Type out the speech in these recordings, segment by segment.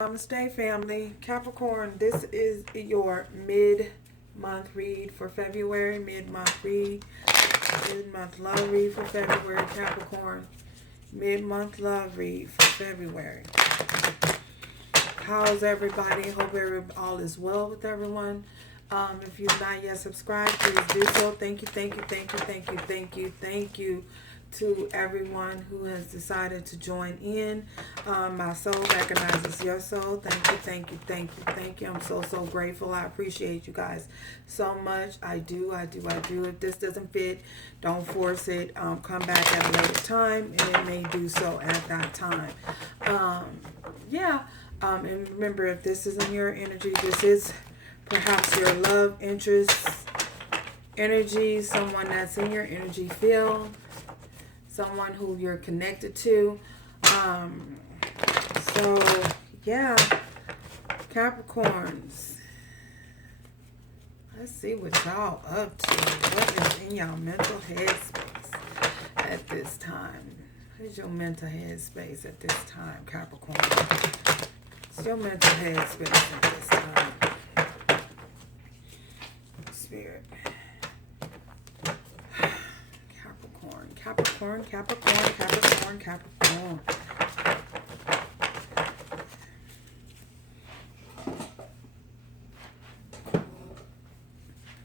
Namaste, family. Capricorn, this is your mid-month read for February. Mid-month read. Mid-month love read for February, Capricorn. Mid-month love read for February. How's everybody? Hope all is well with everyone. If you've not yet subscribed, please do so. Thank you to everyone who has decided to join in. My soul recognizes your soul. Thank you. I'm so grateful. I appreciate you guys so much. I do. If this doesn't fit, don't force it. Come back at a later time, and it may do so at that time. And remember, if this isn't your energy, this is perhaps your love interest energy, someone that's in your energy field, someone who you're connected to. Capricorns. Let's see what y'all up to. What is in y'all mental headspace at this time? What is your mental headspace at this time, Capricorn? What's your mental headspace at this time? Spirit.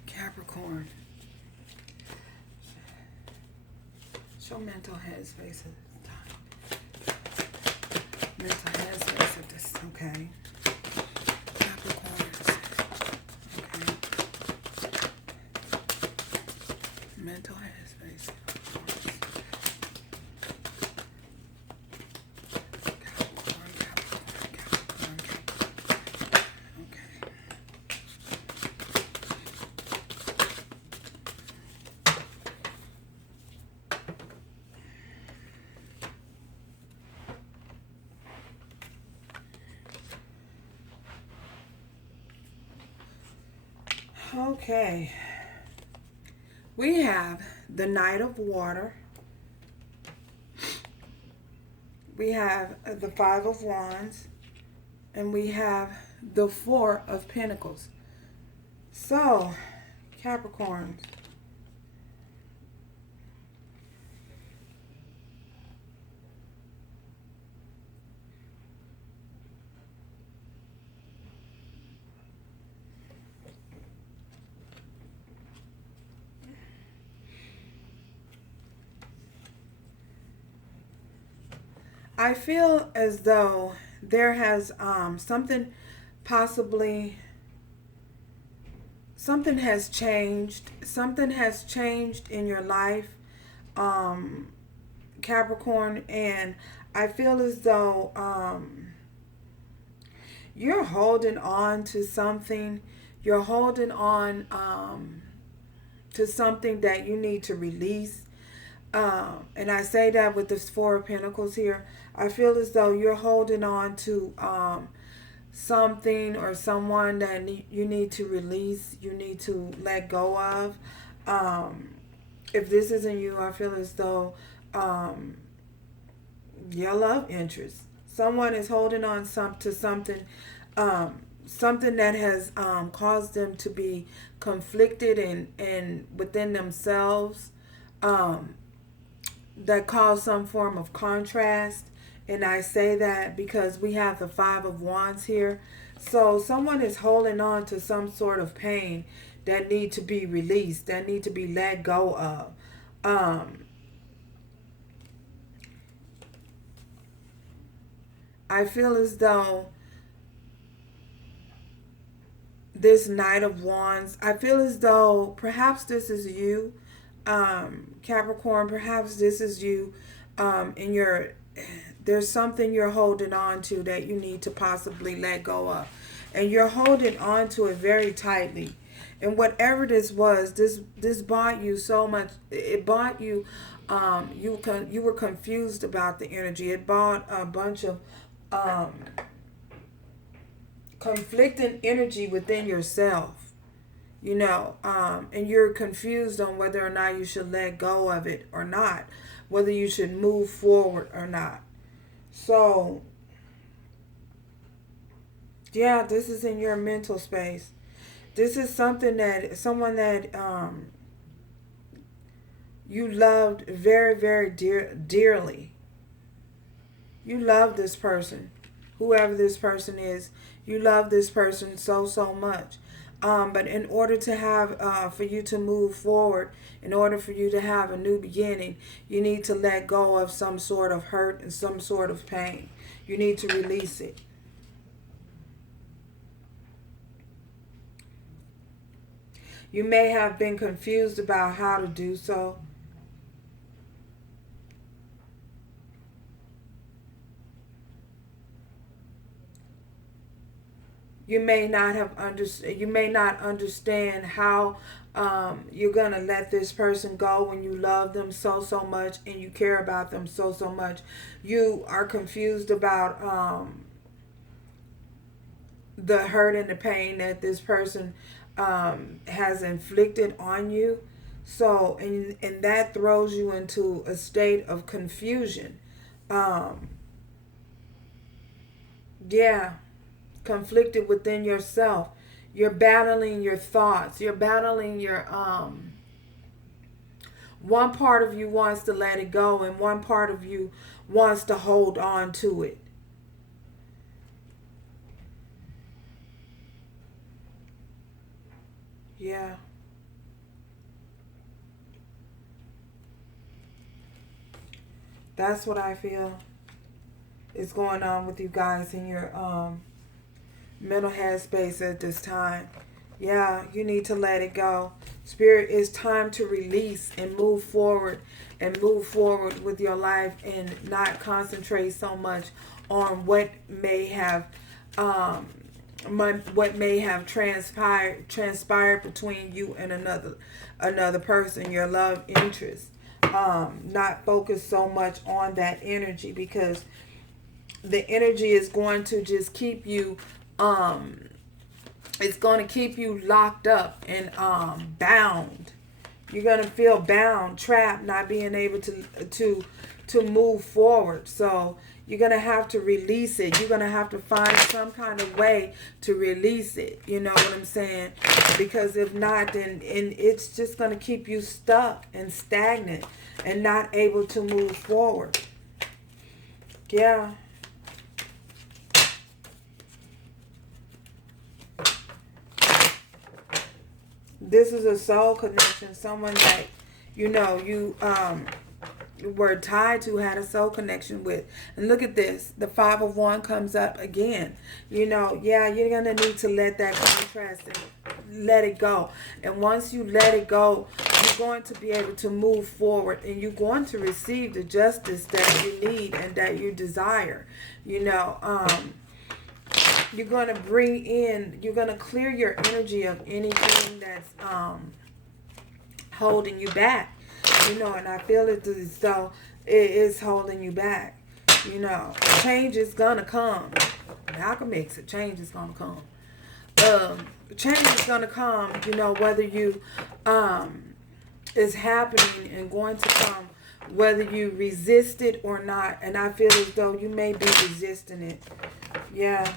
Capricorn. Show mental headspace at this time. Mental headspace at this, okay. Capricorns. Okay. Mental headspace. Okay, we have the Knight of Water. We have the Five of Wands. And we have the Four of Pentacles. So, Capricorns. I feel as though there has something has changed. Something has changed in your life, Capricorn, and I feel as though you're holding on to something. You're holding on to something that you need to release. And I say that with this Four of Pentacles here. I feel as though you're holding on to something or someone that you need to release, you need to let go of. If this isn't you, I feel as though your love interest, someone is holding on to something, something that has caused them to be conflicted and within themselves, that cause some form of contrast. And I say that because we have the Five of Wands here. So someone is holding on to some sort of pain that need to be released, that need to be let go of. I feel as though this Knight of Wands, I feel as though perhaps this is you, Capricorn, perhaps this is you, there's something you're holding on to that you need to possibly let go of. And you're holding on to it very tightly. And whatever this was, this bought you so much. It bought you, you were confused about the energy. It bought a bunch of conflicting energy within yourself. And you're confused on whether or not you should let go of it or not, whether you should move forward or not. So Yeah, this is in your mental space. This is something that someone that you loved very, very dearly. You love this person, whoever this person is. You love this person so, so much. But in order to have, for you to move forward, in order for you to have a new beginning, you need to let go of some sort of hurt and some sort of pain. You need to release it. You may have been confused about how to do so. You may not have understand. You may not understand how you're gonna let this person go when you love them so, so much and you care about them so, so much. You are confused about the hurt and the pain that this person has inflicted on you. So, and that throws you into a state of confusion. Um, yeah, conflicted within yourself. You're battling your thoughts. You're battling your one part of you wants to let it go and one part of you wants to hold on to it. Yeah. That's what I feel is going on with you guys in your mental headspace at this time. Yeah, you need to let it go. Spirit, it's time to release and move forward with your life and not concentrate so much on what may have um what may have transpired between you and another person, your love interest. Not focus so much on that energy, because the energy is going to just keep you it's going to keep you locked up and bound. You're going to feel bound, trapped, not being able to move forward. So you're going to have to release it. You're going to have to find some kind of way to release it. You know what I'm saying? Because if not, then it's just going to keep you stuck and stagnant and not able to move forward. Yeah. This is a soul connection. Someone that you were tied to, had a soul connection with. And look at this. The 5 of Wands comes up again. Yeah, you're going to need to let that contrast and let it go. And once you let it go, you're going to be able to move forward. And you're going to receive the justice that you need and that you desire. You're going to you're going to clear your energy of anything that's holding you back. And I feel it as though it is holding you back. Change is going to come. Alchemix, change is going to come. Change is going to come, whether you, is happening and going to come, whether you resist it or not. And I feel as though you may be resisting it. Yeah.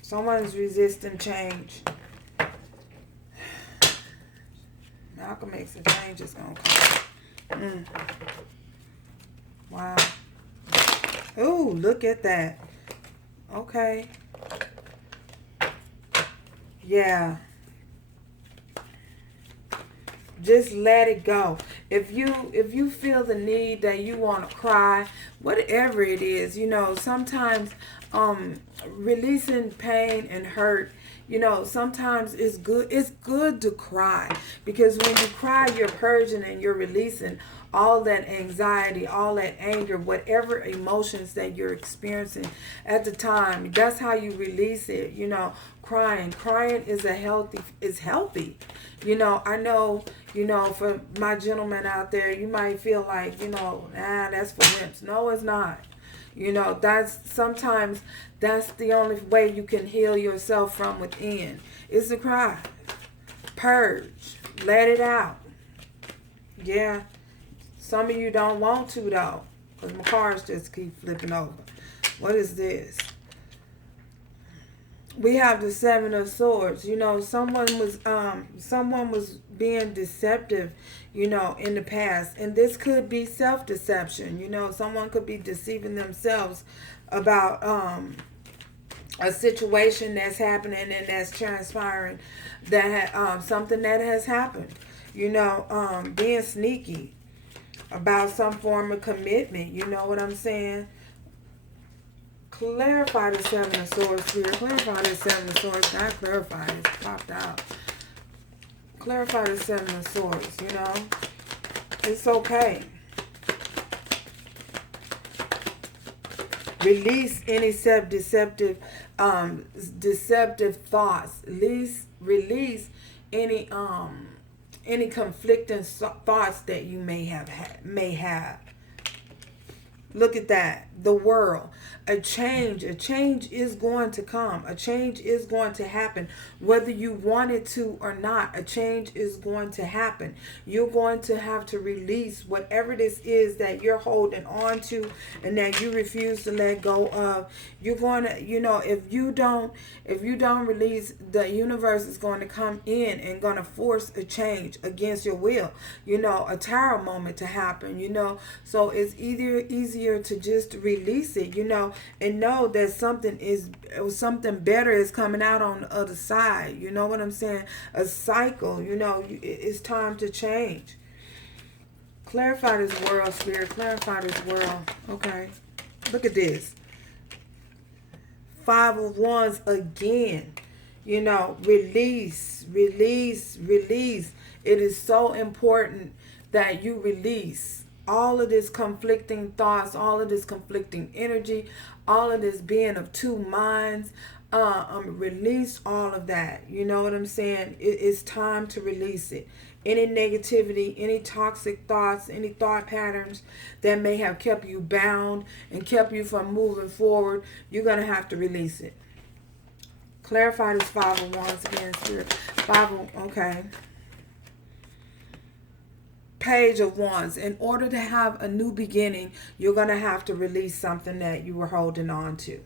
Someone's resisting change. Malcolm makes a change is going to come. Wow. Ooh, look at that. Okay. Yeah. Just let it go. If you feel the need that you want to cry, whatever it is, sometimes releasing pain and hurt, sometimes it's good to cry, because when you cry, you're purging and you're releasing all that anxiety, all that anger, whatever emotions that you're experiencing at the time. That's how you release it. Crying is healthy. I know, for my gentlemen out there, you might feel like, that's for wimps. No, it's not. Sometimes that's the only way you can heal yourself from within, is to cry. Purge. Let it out. Yeah. Some of you don't want to, though, because my cards just keep flipping over. What is this? we have the Seven of Swords. You know, someone was being deceptive, you know, in the past, and this could be self-deception. You know, someone could be deceiving themselves about a situation that's happening and that's transpiring, that something that has happened. You know, being sneaky about some form of commitment. You know what I'm saying? Clarify the Seven of Swords, Spirit. Clarify the Seven of Swords. Not clarify. It's popped out. Clarify the Seven of Swords, you know. It's okay. Release any deceptive thoughts. Release any conflicting thoughts that you may have. Look at that. The world. A change is going to come. A change is going to happen. Whether you want it to or not, a change is going to happen. You're going to have to release whatever this is that you're holding on to and that you refuse to let go of. You're going to, you know, if you don't release, the universe is going to come in and going to force a change against your will. You know, a tower moment to happen, you know. So it's easier to just release it, you know, and know that something better is coming out on the other side. You know what I'm saying? A cycle, you know, it's time to change. Clarify this world, Spirit. Clarify this world. Okay. Look at this. Five of Wands again. You know, release. It is so important that you release all of this conflicting thoughts, all of this conflicting energy, all of this being of two minds. Release all of that. You know what I'm saying? It's time to release it. Any negativity, any toxic thoughts, any thought patterns that may have kept you bound and kept you from moving forward, you're going to have to release it. Clarify this Five of Wands again, Spirit. Okay. Page of Wands. In order to have a new beginning, you're going to have to release something that you were holding on to.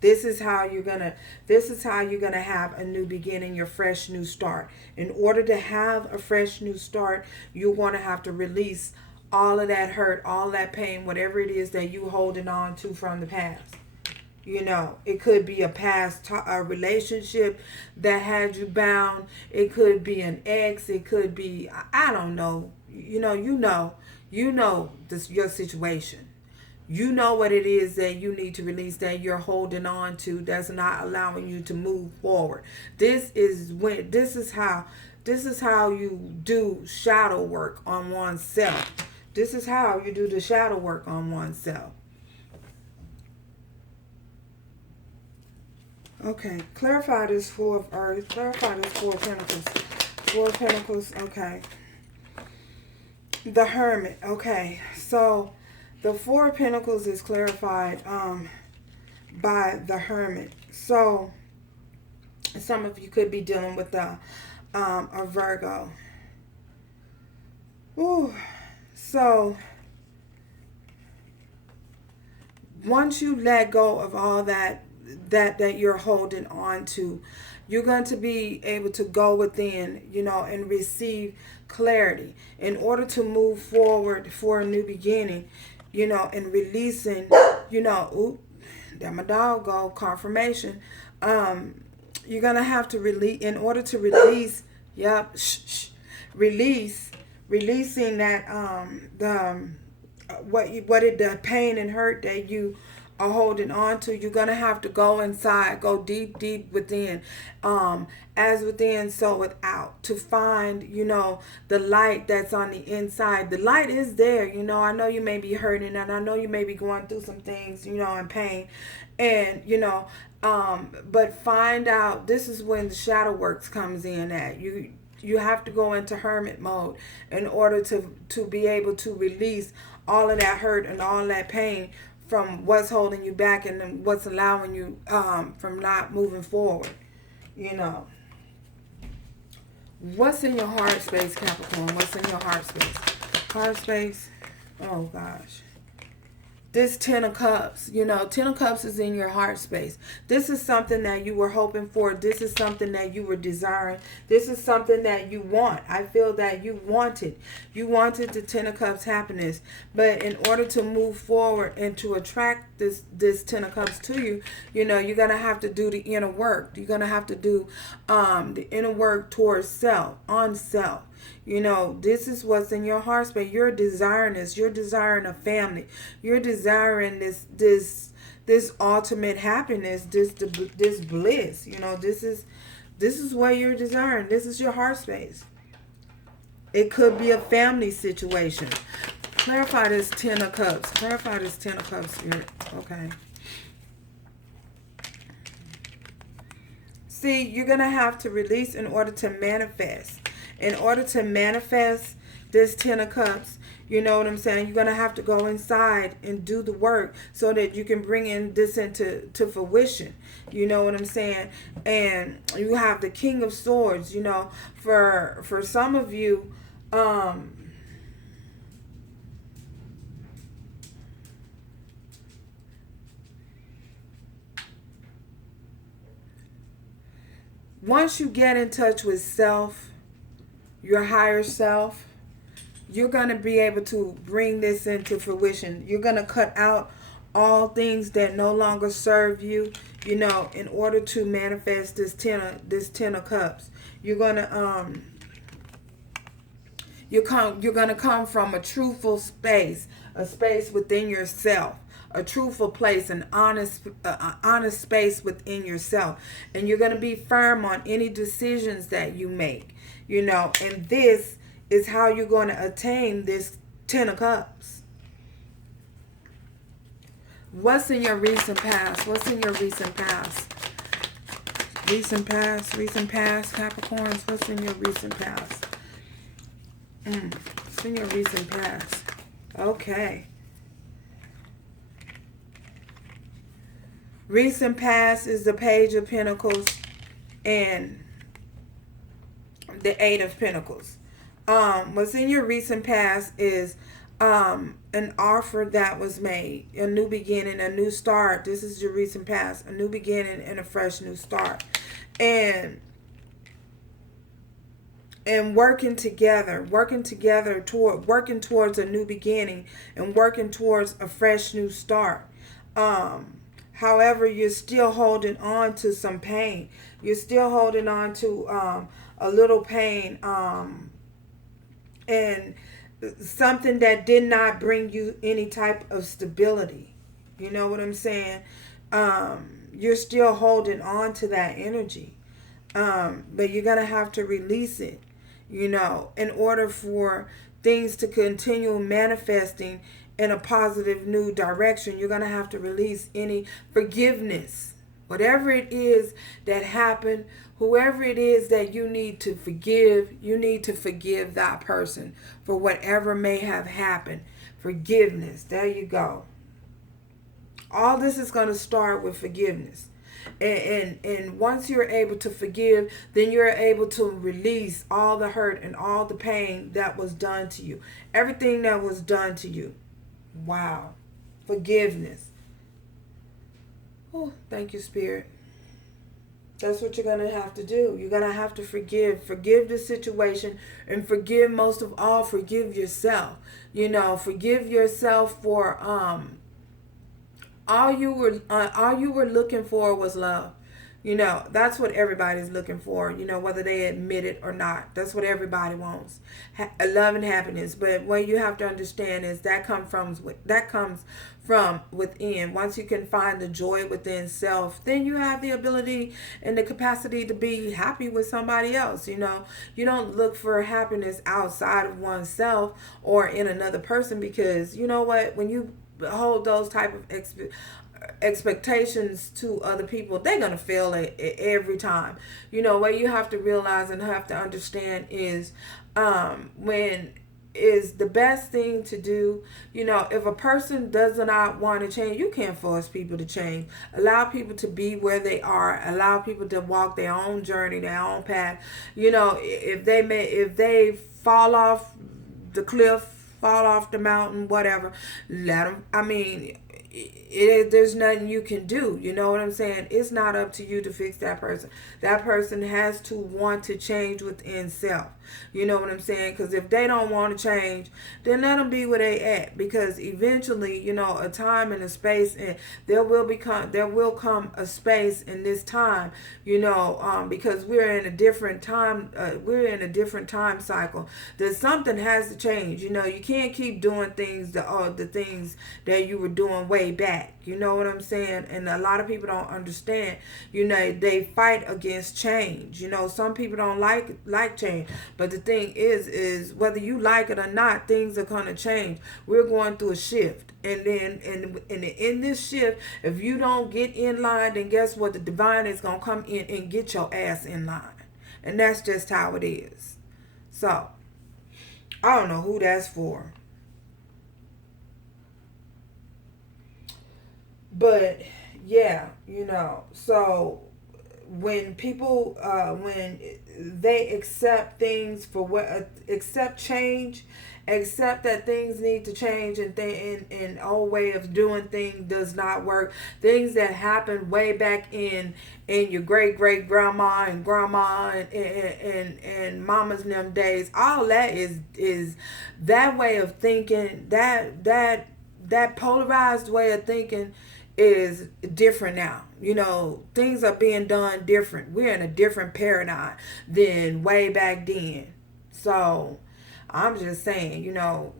This is how you're going to have a new beginning, your fresh new start. In order to have a fresh new start, you're going to have to release all of that hurt, all that pain, whatever it is that you're holding on to from the past. You know, it could be a past a relationship that had you bound. It could be an ex. It could be, I don't know. You know this, your situation. You know what it is that you need to release, that you're holding on to, that's not allowing you to move forward. This is how you do shadow work on oneself. This is how you do the shadow work on oneself. Okay, clarify this Four of Earth. Clarify this Four of Pentacles. Four of Pentacles, okay. The Hermit, okay. So, the Four of Pentacles is clarified by the Hermit. So, some of you could be dealing with a Virgo. Ooh. So, once you let go of all that you're holding on to, you're going to be able to go within, you know, and receive clarity in order to move forward for a new beginning, you know, and releasing, you know, oop, there my dog go, confirmation. You're going to have to release, in order to release, releasing that, the pain and hurt that you are holding on to. You're gonna have to go inside, go deep within, as within, so without, to find, you know, the light that's on the inside. The light is there, you know. I know you may be hurting, and I know you may be going through some things, you know, in pain, and you know, but find out. This is when the shadow works comes in. At you have to go into hermit mode in order to be able to release all of that hurt and all that pain from what's holding you back and what's allowing you from not moving forward. You know. What's in your heart space, Capricorn? What's in your heart space? Heart space. Oh, gosh. this Ten of Cups, Ten of Cups is in your heart space. This is something that you were hoping for. This is something that you were desiring. This is something that you want. I feel that you wanted. You wanted the Ten of Cups happiness. But in order to move forward and to attract this Ten of Cups to you, you're going to have to do the inner work. You're going to have to do the inner work towards self, on self. This is what's in your heart space. You're desiring this. You're desiring a family. You're desiring this ultimate happiness, this bliss. This is what you're desiring. This is your heart space. It could be a family situation. Clarify this Ten of Cups. Clarify this Ten of Cups, Spirit. Okay. See, you're going to have to release in order to manifest. In order to manifest this Ten of Cups, you know what I'm saying? You're going to have to go inside and do the work so that you can bring in this into fruition. You know what I'm saying? And you have the King of Swords, for some of you, once you get in touch with self, your higher self, you're going to be able to bring this into fruition. You're going to cut out all things that no longer serve you, in order to manifest this Ten of Cups. You're going to you're going to come from a truthful space, a space within yourself, a truthful place, an honest space within yourself. And you're going to be firm on any decisions that you make. And this is how you're going to attain this Ten of Cups. What's in your recent past? What's in your recent past? Recent past, Capricorns. What's in your recent past? What's in your recent past? Okay. Recent past is the Page of Pentacles and the Eight of Pentacles. What's in your recent past is an offer that was made, a new beginning, a new start. This is your recent past, a new beginning and a fresh new start. And working together towards a new beginning and working towards a fresh new start. However, you're still holding on to some pain. You're still holding on to a little pain and something that did not bring you any type of stability. You know what I'm saying? You're still holding on to that energy. But you're going to have to release it, in order for things to continue manifesting in a positive new direction. You're going to have to release any forgiveness. Whatever it is that happened, whoever it is that you need to forgive, you need to forgive that person for whatever may have happened. Forgiveness. There you go. All this is going to start with forgiveness. And once you're able to forgive, then you're able to release all the hurt and all the pain that was done to you. Everything that was done to you. Wow. Forgiveness. Oh, thank you, Spirit. That's what you're going to have to do. You're going to have to forgive. Forgive the situation, and forgive, most of all, forgive yourself. Forgive yourself for all you were looking for was love. That's what everybody's looking for, whether they admit it or not. That's what everybody wants. Love and happiness. But what you have to understand is that comes from within. Once you can find the joy within self, then you have the ability and the capacity to be happy with somebody else. You don't look for happiness outside of oneself or in another person, because you know what? When you hold those type of expectations to other people, they're going to fail it every time. What you have to realize and have to understand is when is the best thing to do. If a person does not want to change, you can't force people to change. Allow people to be where they are. Allow people to walk their own journey, their own path. If they fall off the cliff, fall off the mountain, whatever. Let them, I mean, there's nothing you can do. You know what I'm saying? It's not up to you to fix that person. That person has to want to change within self. You know what I'm saying? Because if they don't want to change, then let them be where they at. Because eventually, you know, a time and a space, and there will come a space in this time. You know, because we're in a different time. We're in a different time cycle. That something has to change. You know, you can't keep doing things the things that you were doing way back. You know what I'm saying? And a lot of people don't understand. You know, they fight against change. You know, some people don't like change. But the thing is whether you like it or not, things are gonna change. We're going through a shift. And then in this shift, if you don't get in line, then guess what? The divine is gonna come in and get your ass in line. And that's just how it is. So I don't know who that's for. But yeah, you know, so when people when they accept things for what accept change, accept that things need to change, and and old way of doing things does not work. Things that happened way back in your great grandma and grandma and mama's in them days, all that is that way of thinking, that polarized way of thinking is different now. You know, things are being done different. We're in a different paradigm than way back then. So I'm just saying, you know,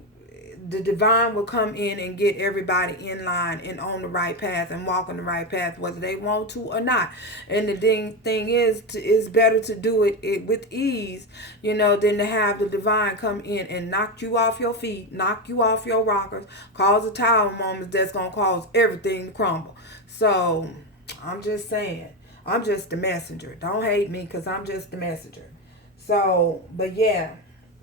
the divine will come in and get everybody in line and on the right path and walk on the right path, whether they want to or not. And the thing is, it's better to do it with ease, you know, than to have the divine come in and knock you off your feet, knock you off your rockers, cause a tower moment that's going to cause everything to crumble. So I'm just saying, I'm just the messenger. Don't hate me because I'm just the messenger. So, but yeah,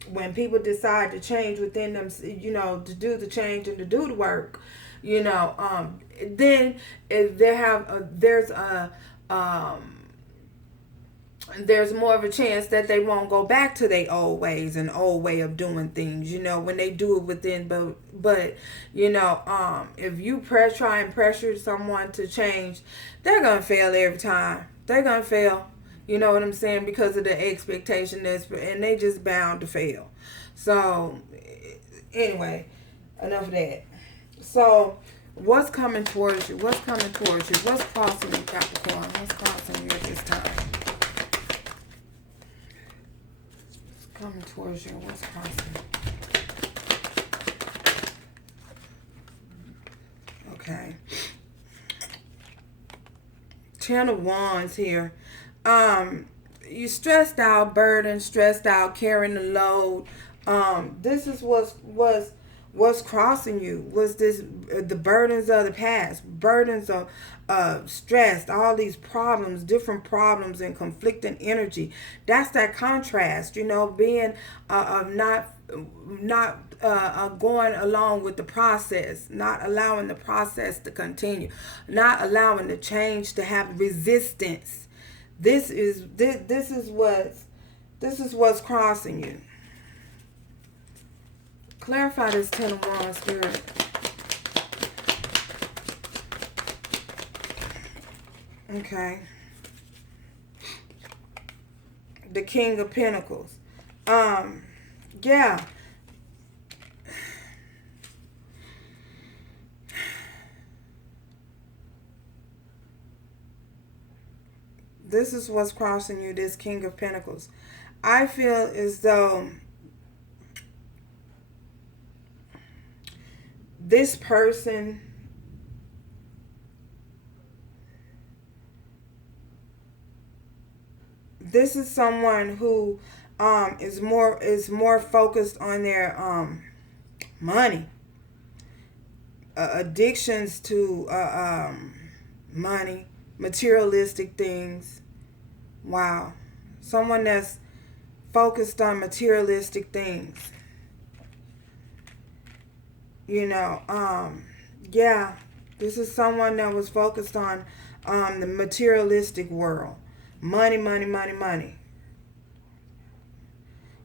when people decide to change within them, you know, to do the change and to do the work, you know, then if they have there's more of a chance that they won't go back to their old ways and old way of doing things, you know, when they do it within. But you know, if you try and pressure someone to change, they're gonna fail every time. They're gonna fail. You know what I'm saying? Because of the expectation and they just bound to fail. So anyway, enough of that. So what's coming towards you? What's coming towards you? What's crossing you, Capricorn? What's crossing you at this time? What's coming towards you? What's crossing you? Okay. Ten of Wands here. You stressed out, burdened, stressed out, carrying the load. This is what's crossing you. Was this the burdens of the past, burdens of stress, all these problems, different problems and conflicting energy. That's that contrast, you know, being not going along with the process, not allowing the process to continue, not allowing the change to have resistance. This is what's crossing you. Clarify this Ten of Wands, Spirit. Okay. The King of Pentacles. Yeah. This is what's crossing you, this King of Pentacles. I feel as though this person this is someone who is more focused on their money, addictions to money, materialistic things. Wow. Someone that's focused on materialistic things. You know, yeah, this is someone that was focused on the materialistic world. Money, money, money, money.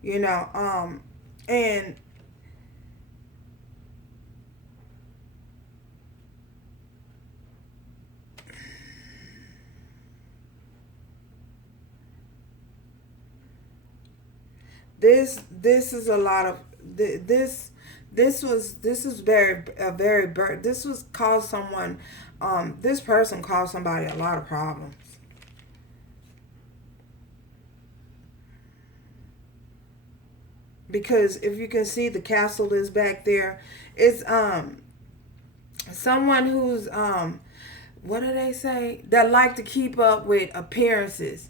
You know, and This is a lot of this is very this was caused someone this person caused somebody a lot of problems. Because if you can see, the castle is back there. It's someone who's what do they say, that like to keep up with appearances.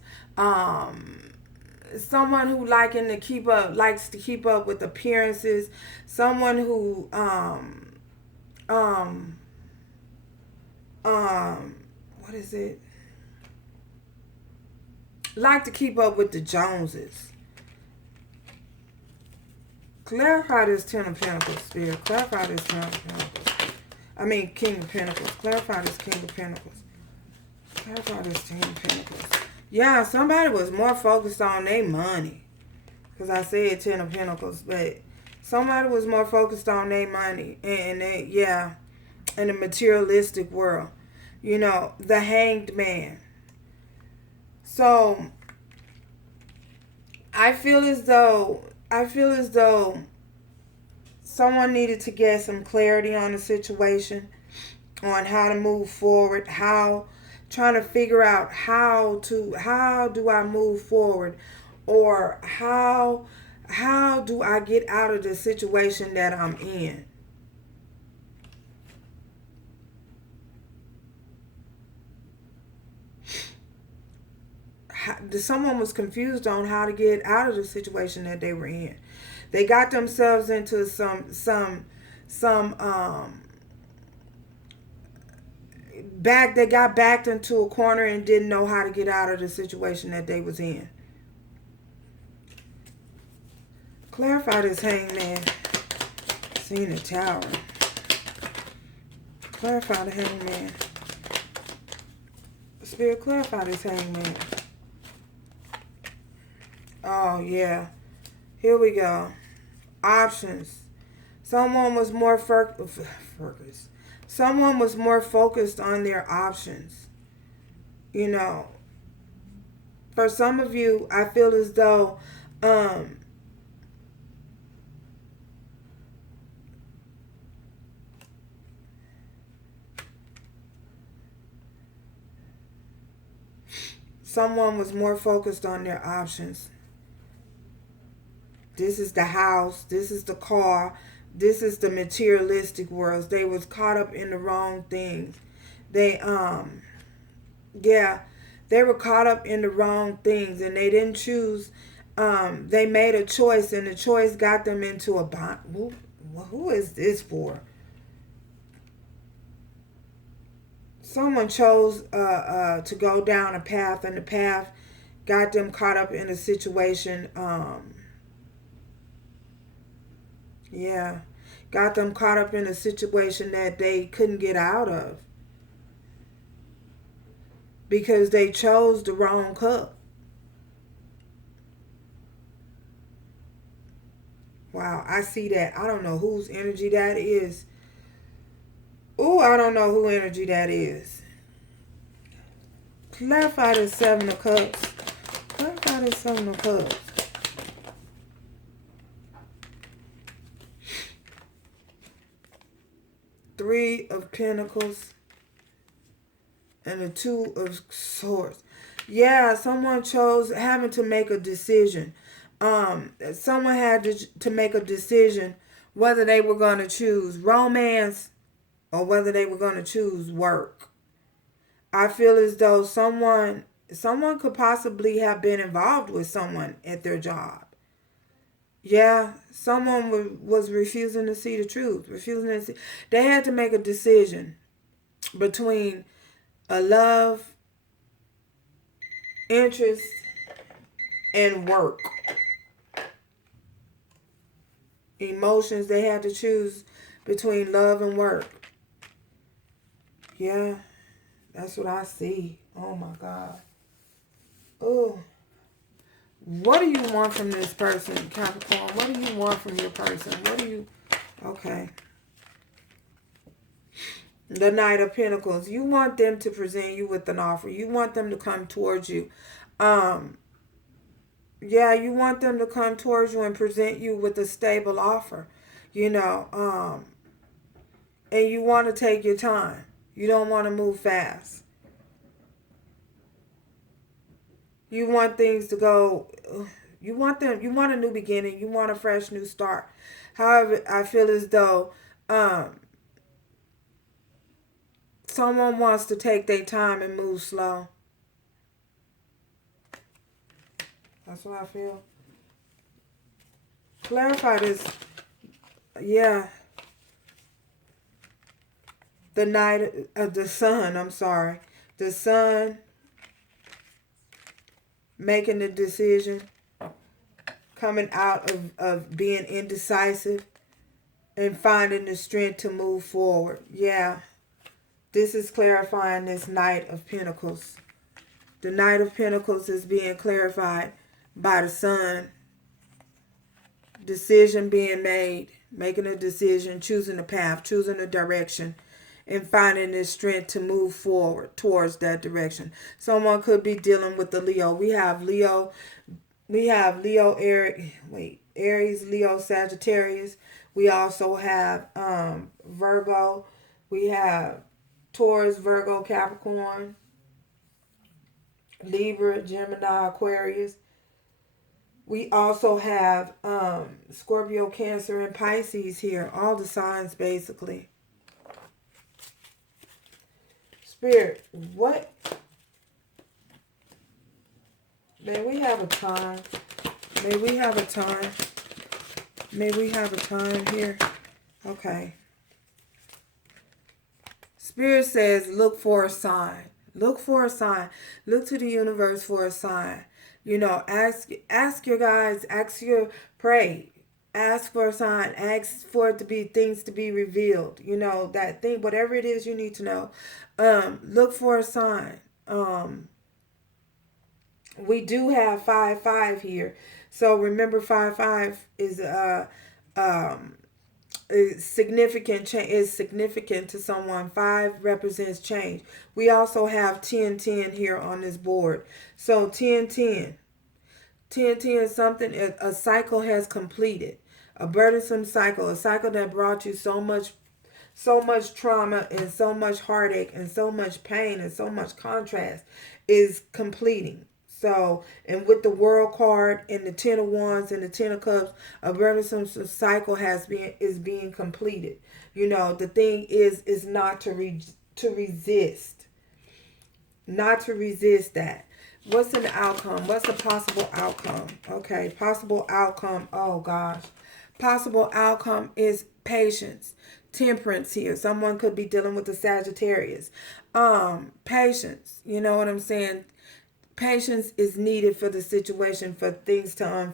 Someone who likes to keep up with appearances. Someone who um what is it, like to keep up with the Joneses. Clarify this Ten of Pentacles, Spirit. Clarify this Ten of Pentacles. I mean, King of Pentacles. Clarify this King of Pentacles. Clarify this Ten of Pentacles. Yeah, somebody was more focused on their money. Because I said Ten of Pentacles. But somebody was more focused on their money. And they, yeah, in the materialistic world. You know, the Hanged Man. So, I feel as though someone needed to get some clarity on the situation, on how to move forward, trying to figure out how do I move forward, or how do I get out of the situation that I'm in. Someone was confused on how to get out of the situation that they were in. They got themselves into some they got backed into a corner and didn't know how to get out of the situation that they was in. Clarify this Hangman. Seen the Tower. Clarify the Hangman. Spirit, clarify this Hangman. Oh, yeah. Here we go. Options. Someone was more focused. Someone was more focused on their options. You know, for some of you, I feel as though someone was more focused on their options. This is the house. This is the car. This is the materialistic world. They was caught up in the wrong things. They they were caught up in the wrong things, and they didn't choose. They made a choice, and the choice got them into a bond. Who is this for? Someone chose to go down a path, and the path got them caught up in a situation. Got them caught up in a situation that they couldn't get out of because they chose the wrong cup. Wow, I see that. I don't know whose energy that is. Ooh, I don't know who energy that is. Clarify the Seven of Cups. Clarify the Seven of Cups. Three of Pentacles and the Two of Swords. Yeah, someone chose having to make a decision. Someone had to make a decision whether they were going to choose romance or whether they were going to choose work. I feel as though someone could possibly have been involved with someone at their job. Yeah, someone was refusing to see the truth. They had to make a decision between a love, interest, and work. Emotions, they had to choose between love and work. Yeah, that's what I see. Oh my God. Oh. What do you want from this person, Capricorn? What do you want from your person? Okay. The Knight of Pentacles. You want them to present you with an offer. You want them to come towards you. Yeah, you want them to come towards you and present you with a stable offer, you know, and you want to take your time. You don't want to move fast. You want things to go. You want a new beginning. You want a fresh new start. However, I feel as though um, someone wants to take their time and move slow. That's what I feel. Clarify this. Yeah, the night of the sun. I'm sorry, the sun making the decision, coming out of being indecisive and finding the strength to move forward. Yeah, this is clarifying this Knight of Pentacles. The Knight of Pentacles is being clarified by the sun. Decision being made, making a decision, choosing a path, choosing a direction, and finding the strength to move forward towards that direction. Someone could be dealing with the Leo. We have Leo, Aries, Leo, Sagittarius. We also have Virgo. We have Taurus, Virgo, Capricorn, Libra, Gemini, Aquarius. We also have Scorpio, Cancer, and Pisces here. All the signs, basically. Spirit, what? May we have a time. May we have a time. May we have a time here. Okay. Spirit says, look for a sign. Look for a sign. Look to the universe for a sign. You know, ask your guys, pray. Ask for a sign. Ask for it to be things to be revealed. You know, that thing, whatever it is you need to know. Look for a sign. We do have 5-5 here. So remember 5-5 is significant to someone. 5 represents change. We also have 10-10 here on this board. So 10-10. 10-10 is something, a cycle has completed. A burdensome cycle. A cycle that brought you so much trauma and so much heartache and so much pain and so much contrast is completing. So, and with the World card and the Ten of Wands and the Ten of Cups, a burdensome cycle is being completed. You know, the thing is not to resist, not to resist that. What's an outcome? What's a possible outcome? Okay, possible outcome. Oh gosh, possible outcome is patience, temperance here. Someone could be dealing with the Sagittarius. Patience. You know what I'm saying? Patience is needed for the situation, for things to unfold.